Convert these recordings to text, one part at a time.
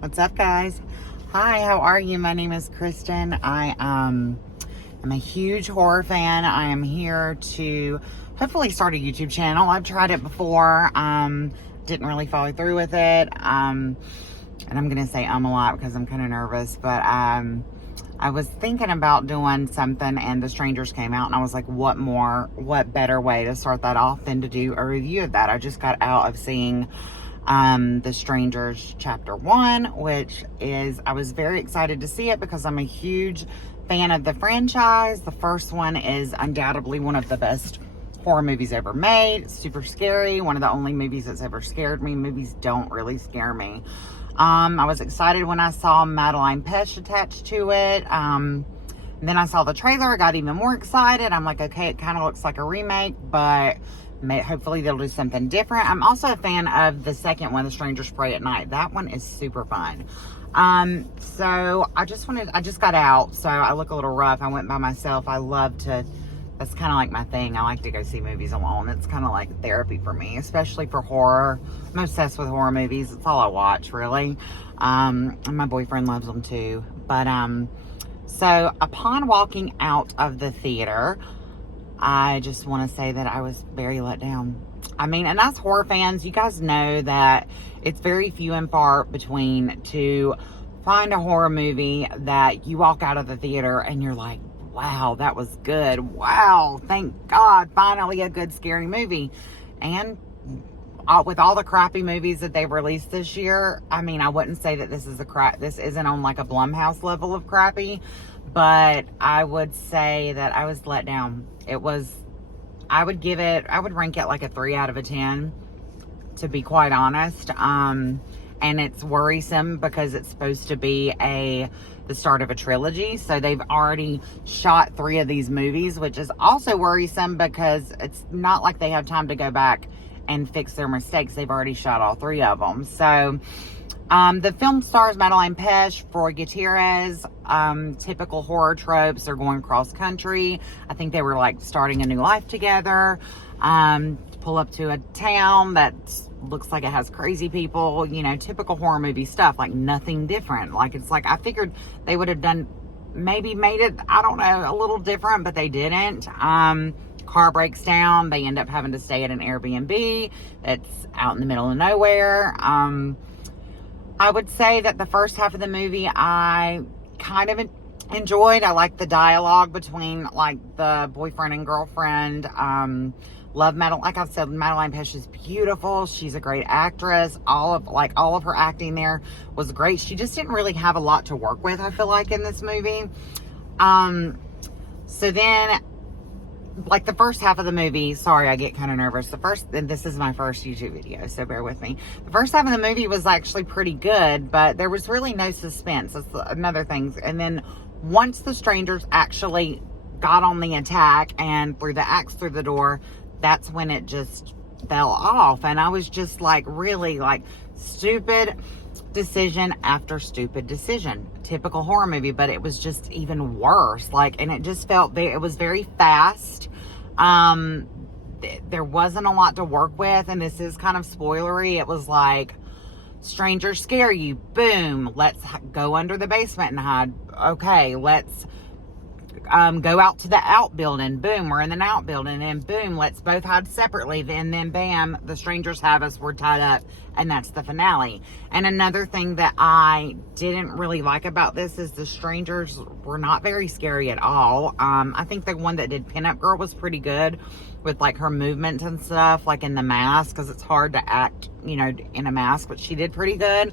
What's up, guys? Hi, how are you? My name is Kristen. I am a huge horror fan. I am here to hopefully start a YouTube channel. I've tried it before. Didn't really follow through with it. And I'm gonna say a lot because I'm kind of nervous, but I was thinking about doing something and The Strangers came out and I was like, what better way to start that off than to do a review of that. I just got out of seeing The Strangers Chapter 1, which is, I was very excited to see it because I'm a huge fan of the franchise. The first one is undoubtedly one of the best horror movies ever made. It's super scary. One of the only movies that's ever scared me. Movies don't really scare me. I was excited when I saw Madeline Pesh attached to it. Then I saw the trailer. I got even more excited. I'm like, okay, it kind of looks like a remake, but hopefully they'll do something different. I'm also a fan of the second one, The Strangers Pray at Night. That one is super fun. So I just got out, so I look a little rough. I went by myself. That's kind of like my thing. I like to go see movies alone. It's kind of like therapy for me, especially for horror. I'm obsessed with horror movies. It's all I watch, really. And my boyfriend loves them too. But, so upon walking out of the theater, I just want to say that I was very let down. I mean, and as horror fans, you guys know that it's very few and far between to find a horror movie that you walk out of the theater and you're like, wow, that was good. Wow, thank God, finally a good scary movie. And with all the crappy movies that they've released this year, I mean, I wouldn't say that this isn't on like a Blumhouse level of crappy, but I would say that I was let down. I would rank it like a 3 out of 10, to be quite honest. And it's worrisome because it's supposed to be the start of a trilogy. So they've already shot 3 of these movies, which is also worrisome because it's not like they have time to go back and fix their mistakes. They've already shot all 3 of them. So the film stars Madeline Pesh, Roy Gutierrez, typical horror tropes. They're going cross country. I think they were like starting a new life together. Pull up to a town that looks like it has crazy people, typical horror movie stuff, like nothing different. Like, it's like, I figured they would have maybe made it, I don't know, a little different, but they didn't. Car breaks down. They end up having to stay at an Airbnb that's out in the middle of nowhere. I would say that the first half of the movie I kind of enjoyed. I liked the dialogue between like the boyfriend and girlfriend. Love Madeline. Like I've said, Madeline Pesh is beautiful. She's a great actress. All of her acting there was great. She just didn't really have a lot to work with, I feel like, in this movie. So then, like the first half of the movie, sorry, I get kind of nervous. This is my first YouTube video, so bear with me. The first half of the movie was actually pretty good, but there was really no suspense. That's another thing. And then once the strangers actually got on the attack and threw the axe through the door, that's when it just fell off. And I was just like, really, like, stupid decision after stupid decision. Typical horror movie, but it was just even worse. Like, and it just felt it was very fast. There wasn't a lot to work with, and this is kind of spoilery. It was like, strangers scare you, boom, let's go under the basement and hide. Okay, let's go out to the outbuilding. Boom, we're in the outbuilding. And boom, let's both hide separately. And then bam, the strangers have us. We're tied up. And that's the finale. And another thing that I didn't really like about this is the strangers were not very scary at all. I think the one that did Pinup Girl was pretty good with like her movements and stuff, like in the mask, because it's hard to act, in a mask, but she did pretty good.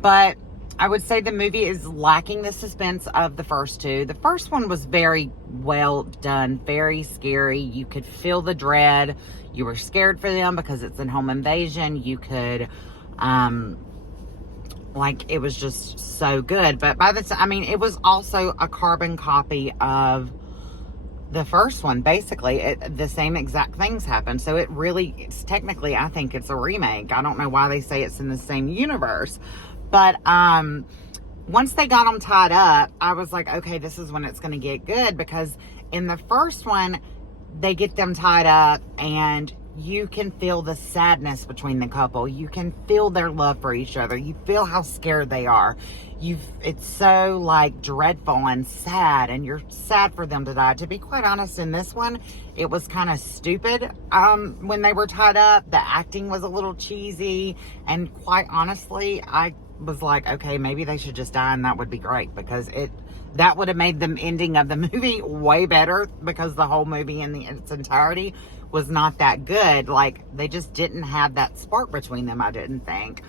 But I would say the movie is lacking the suspense of the first 2. The first one was very well done, very scary. You could feel the dread. You were scared for them because it's a home invasion. You could, it was just so good. But by the time, it was also a carbon copy of the first one. Basically, the same exact things happened. So it's technically, I think it's a remake. I don't know why they say it's in the same universe. But once they got them tied up, I was like, okay, this is when it's going to get good. Because in the first one, they get them tied up and you can feel the sadness between the couple. You can feel their love for each other. You feel how scared they are. It's so like dreadful and sad, and you're sad for them to die. To be quite honest, in this one, it was kind of stupid. When they were tied up, the acting was a little cheesy, and quite honestly, I was like, okay, maybe they should just die, and that would be great, because that would have made the ending of the movie way better, because the whole movie in its entirety was not that good. Like, they just didn't have that spark between them, I didn't think.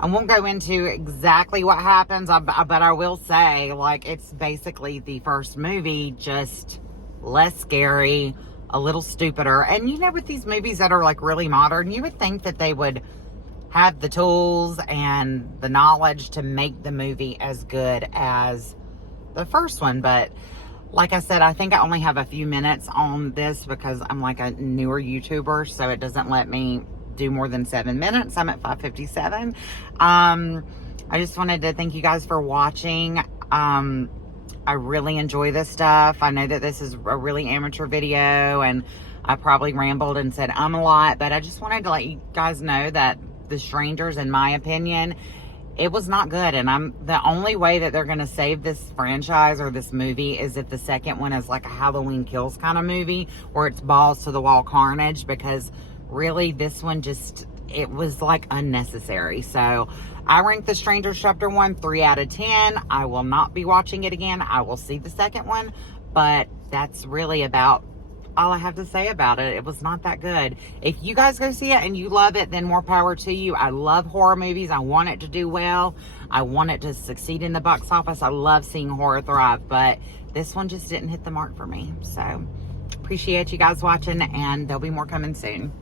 I won't go into exactly what happens, but I will say, like, it's basically the first movie, just less scary, a little stupider. And you know, with these movies that are like really modern, you would think that they would have the tools and the knowledge to make the movie as good as the first one. But like I said, I think I only have a few minutes on this because I'm like a newer YouTuber, so it doesn't let me do more than 7 minutes. I'm at 5:57. I just wanted to thank you guys for watching. I really enjoy this stuff. I know that this is a really amateur video, and I probably rambled and said a lot, but I just wanted to let you guys know that The Strangers, in my opinion, it was not good. And the only way that they're going to save this franchise or this movie is if the second one is like a Halloween Kills kind of movie, where it's balls to the wall carnage, because really this one it was like unnecessary. So I ranked The Strangers Chapter 1 3 out of 10. I will not be watching it again. I will see the second one, but that's really about all I have to say about it. It was not that good. If you guys go see it and you love it, then more power to you. I love horror movies. I want it to do well. I want it to succeed in the box office. I love seeing horror thrive, but this one just didn't hit the mark for me. So appreciate you guys watching, and there'll be more coming soon.